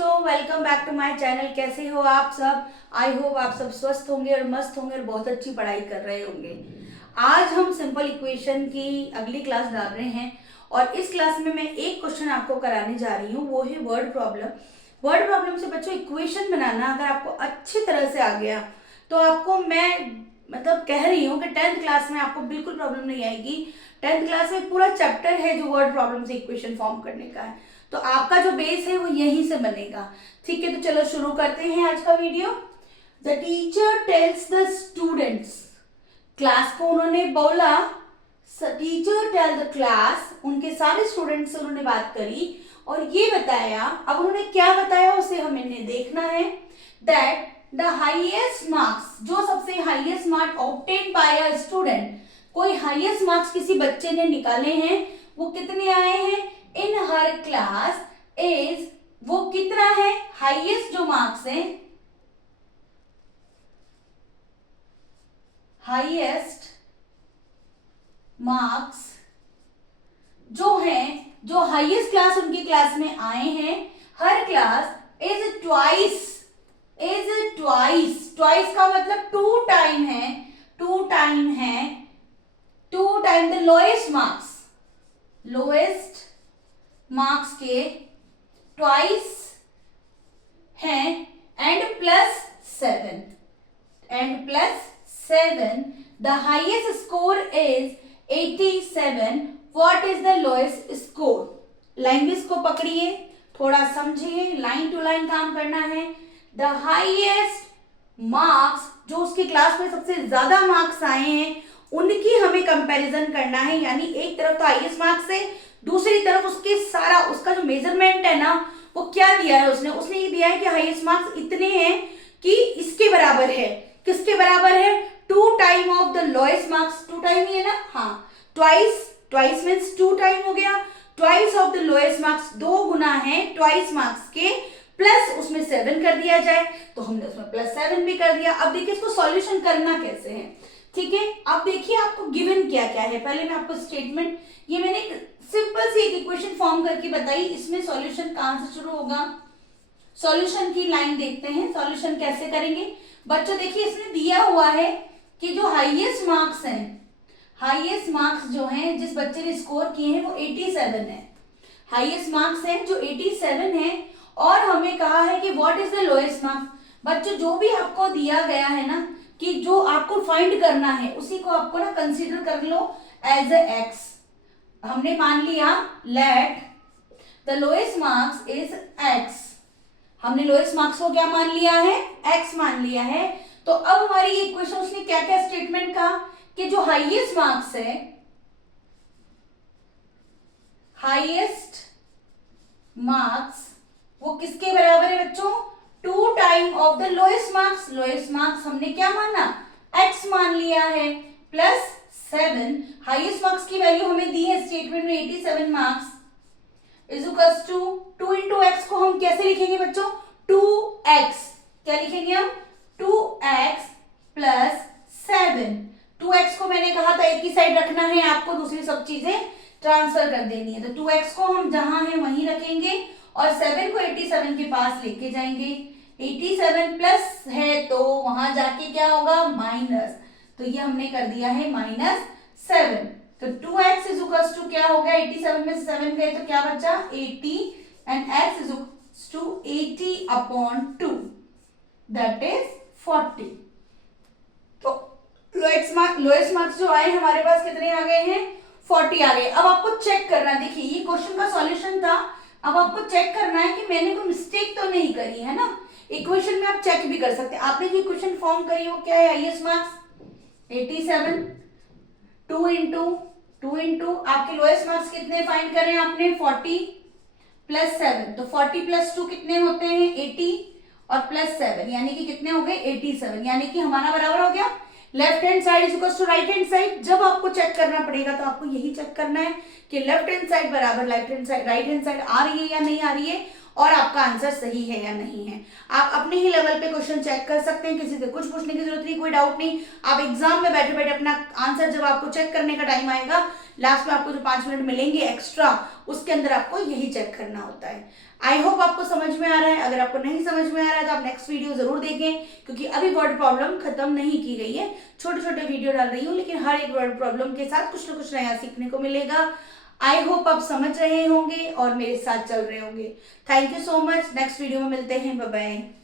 बच्चों, welcome back to my channel. कैसे हो आप सब? आई होप आप सब स्वस्थ होंगे और मस्त होंगे और बहुत अच्छी पढ़ाई कर रहे होंगे। आज हम सिंपल इक्वेशन की अगली क्लास डाल रहे हैं और इस क्लास में मैं एक क्वेश्चन आपको कराने जा रही हूँ, वो है वर्ड प्रॉब्लम। वर्ड प्रॉब्लम से बच्चों इक्वेशन बनाना अगर आपको अच्छी तरह से आ गया तो आपको मैं कह रही हूँ कि 10th क्लास में आपको बिल्कुल प्रॉब्लम नहीं आएगी। 10th क्लास में पूरा चैप्टर है जो वर्ड प्रॉब्लम से इक्वेशन फॉर्म करने का है, तो आपका जो बेस है वो यहीं से बनेगा। ठीक है, तो चलो शुरू करते हैं आज का video. The teacher tells the students, class को उन्होंने बोला, टीचर टेल द क्लास, उनके सारे स्टूडेंट्स से उन्होंने बात करी और ये बताया। अब उन्होंने क्या बताया उसे हमें देखना है। दैट द हाईएस्ट मार्क्स, जो सबसे highest marks obtain bye a student, कोई हाईएस्ट मार्क्स किसी बच्चे ने निकाले हैं, वो कितने आए हैं इन हर क्लास इज, वो कितना है हाईएस्ट जो मार्क्स है, हाईएस्ट मार्क्स जो है, जो हाईएस्ट क्लास उनकी क्लास में आए हैं हर क्लास इज ट्वाइस, ट्वाइस का मतलब टू टाइम है, two time the lowest marks के ट्वाइस हैं and plus seven, the highest score is 87, what is the lowest score. Language को पकड़िए, थोड़ा समझिए, लाइन टू लाइन काम करना है। द हाईएस्ट मार्क्स, जो उसकी क्लास में सबसे ज्यादा मार्क्स आए हैं उनकी हमें कंपैरिजन करना है, यानी एक तरफ तो हाईएस्ट मार्क्स है, दूसरी तरफ उसके सारा उसका जो मेजरमेंट है ना, वो क्या दिया है उसने ये दिया है कि हाईएस्ट मार्क्स इतने हैं कि इसके बराबर है। किसके बराबर है? Two time of the lowest marks, two time ही है ना, हाँ, ट्वाइस मीन्स टू टाइम हो गया, twice of the lowest marks, दो गुना है ट्वाइस मार्क्स के, प्लस उसमें 7 कर दिया जाए, तो हमने उसमें प्लस 7 भी कर दिया। अब देखिए इसको सॉल्यूशन करना कैसे है। ठीक है, अब देखिए आपको गिवन क्या क्या है। पहले मैं आपको स्टेटमेंट, ये मैंने एक सिंपल सी एक इक्वेशन फॉर्म करके बताई, इसमें सॉल्यूशन कहां से शुरू होगा, सॉल्यूशन की लाइन देखते हैं। सॉल्यूशन कैसे करेंगे बच्चों? देखिए इसने दिया हुआ है कि जो हाईएस्ट मार्क्स हैं, हाईएस्ट मार्क्स जो हैं जिस बच्चे ने स्कोर किए हैं वो 87 है, हाईएस्ट मार्क्स हैं जो 87 है, और हमें कहा है कि what is the lowest marks. बच्चों जो भी आपको दिया गया है ना, कि जो आपको फाइंड करना है उसी को आपको ना कंसीडर कर लो एज ए एक्स। हमने मान लिया let the lowest marks is x, हमने लोएस्ट मार्क्स को क्या मान लिया है? एक्स मान लिया है। तो अब हमारी ये क्वेश्चन, उसने क्या क्या स्टेटमेंट कहा कि जो हाईएस्ट मार्क्स है, हाईएस्ट मार्क्स वो किसके बराबर है बच्चों? Two time of the lowest marks. Lowest marks हमने क्या माना? एक्स मान लिया है, प्लस 7, हाईएस्ट मार्क्स की वैल्यू हमें दी है स्टेटमेंट में 87 marks is equals to 2 into x को हम कैसे लिखेंगे बच्चों? 2x, क्या लिखेंगे हम? 2x plus 7। 2x को मैंने कहा था एक ही साइड रखना है आपको, दूसरी सब चीजें ट्रांसफर कर देनी है, तो 2x को हम जहां है वहीं रखेंगे और 7 को 87 के पास लेके जाएंगे। 87 प्लस है तो वहां जाके क्या होगा? माइनस, तो ये हमने कर दिया है -7। तो 2x इज इक्वल्स टू क्या हो गया? 87 में से 7 गए तो क्या बचा? 80, and x is equals to 80/2, that is 40। तो लोएस्ट मार्क्स जो आए हमारे पास कितने आ गए हैं? 40 आ गए। अब आपको चेक करना, देखिए ये क्वेश्चन का सॉल्यूशन था, अब आपको चेक करना है कि मैंने कोई मिस्टेक तो नहीं करी है ना। इक्वेशन में आप चेक भी कर सकते हैं, आपने जो इक्वेशन फॉर्म करी वो क्या है? हाईएस्ट मार्क्स 87, 2 इंटू आपके लोएस्ट मार्क्स कितने फाइंड करें आपने? 40 प्लस 7, तो 40 प्लस 2 कितने होते हैं? 80, और प्लस 7 यानी कि कितने हो गए? 87, यानी कि हमारा बराबर हो गया left hand side is equal to right hand side. जब आपको चेक करना पड़ेगा तो आपको यही चेक करना है कि लेफ्ट हैंड साइड बराबर left hand side, right hand side आ रही है या नहीं आ रही है, और आपका आंसर सही है या नहीं है। आप अपने ही लेवल पे क्वेश्चन चेक कर सकते हैं, किसी से कुछ पूछने की जरूरत नहीं, कोई डाउट नहीं। आप एग्जाम में बैठे बैठे अपना आंसर जब आपको चेक करने का टाइम आएगा लास्ट में आपको जो 5 मिनट मिलेंगे एक्स्ट्रा, उसके अंदर आपको यही चेक करना होता है। आई होप आपको समझ में आ रहा है। अगर आपको नहीं समझ में आ रहा है तो आप नेक्स्ट वीडियो जरूर देखें, क्योंकि अभी वर्ड प्रॉब्लम खत्म नहीं की गई है। छोटे छोटे वीडियो डाल रही हूँ, लेकिन हर एक वर्ड प्रॉब्लम के साथ कुछ ना कुछ नया सीखने को मिलेगा। आई होप आप समझ रहे होंगे और मेरे साथ चल रहे होंगे। Thank you so much. Next video में मिलते हैं। Bye bye.